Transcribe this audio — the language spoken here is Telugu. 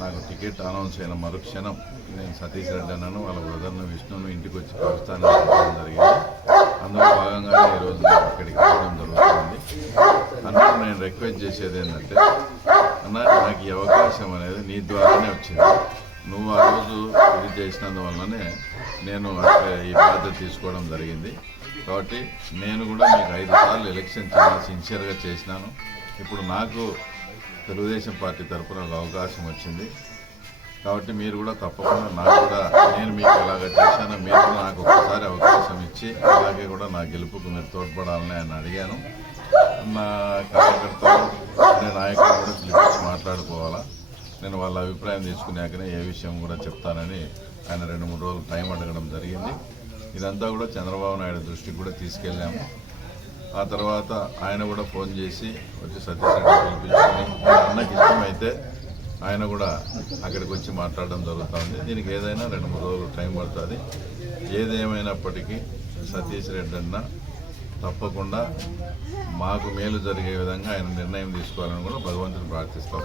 నాకు టికెట్ అనౌన్స్ అయిన మరుక్షణం నేను సతీష్ రెడ్డి అన్నాను వాళ్ళ బ్రదర్ను విష్ణును ఇంటికి వచ్చి కలుస్తానని జరిగింది. అందులో భాగంగానే ఈరోజు నేను ఇక్కడికి రావడం జరుగుతుంది. అన్నట్టు నేను రిక్వెస్ట్ చేసేది ఏంటంటే అన్న నాకు ఈ అవకాశం అనేది నీ ద్వారానే వచ్చింది. నువ్వు ఆ రోజు ఇది చేసినందువల్లనే నేను ఈ బాధ్యత తీసుకోవడం జరిగింది. కాబట్టి నేను కూడా మీకు ఐదు సార్లు ఎలక్షన్ చాలా సిన్సియర్గా చేసినాను. ఇప్పుడు నాకు తెలుగుదేశం పార్టీ తరఫున ఒక అవకాశం వచ్చింది. కాబట్టి మీరు కూడా తప్పకుండా నాకు కూడా నేను మీకు ఎలాగ చేశానో మీరు కూడా నాకు ఒక్కసారి అవకాశం ఇచ్చి అలాగే కూడా నా గెలుపుకు మీరు తోడ్పడాలని ఆయన అడిగాను. నా కార్యకర్తలు నేను నాయకులు కూడా పిలిపించి మాట్లాడుకోవాలా. నేను వాళ్ళ అభిప్రాయం తీసుకున్నాకనే ఏ విషయం కూడా చెప్తానని ఆయన రెండు మూడు రోజులు టైం అడగడం జరిగింది. ఇదంతా కూడా చంద్రబాబు నాయుడు దృష్టికి కూడా తీసుకెళ్ళాము. ఆ తర్వాత ఆయన కూడా ఫోన్ చేసి వచ్చి సతీష్ రెడ్డి పిలిపించుకొని అన్నకి ఇష్టమైతే ఆయన కూడా అక్కడికి వచ్చి మాట్లాడడం జరుగుతుంది. దీనికి ఏదైనా రెండు మూడు రోజులు టైం పడుతుంది. ఏదేమైనప్పటికీ సతీష్ రెడ్డి అన్న తప్పకుండా మాకు మేలు జరిగే విధంగా ఆయన నిర్ణయం తీసుకోవాలని కూడా భగవంతుని ప్రార్థిస్తాం.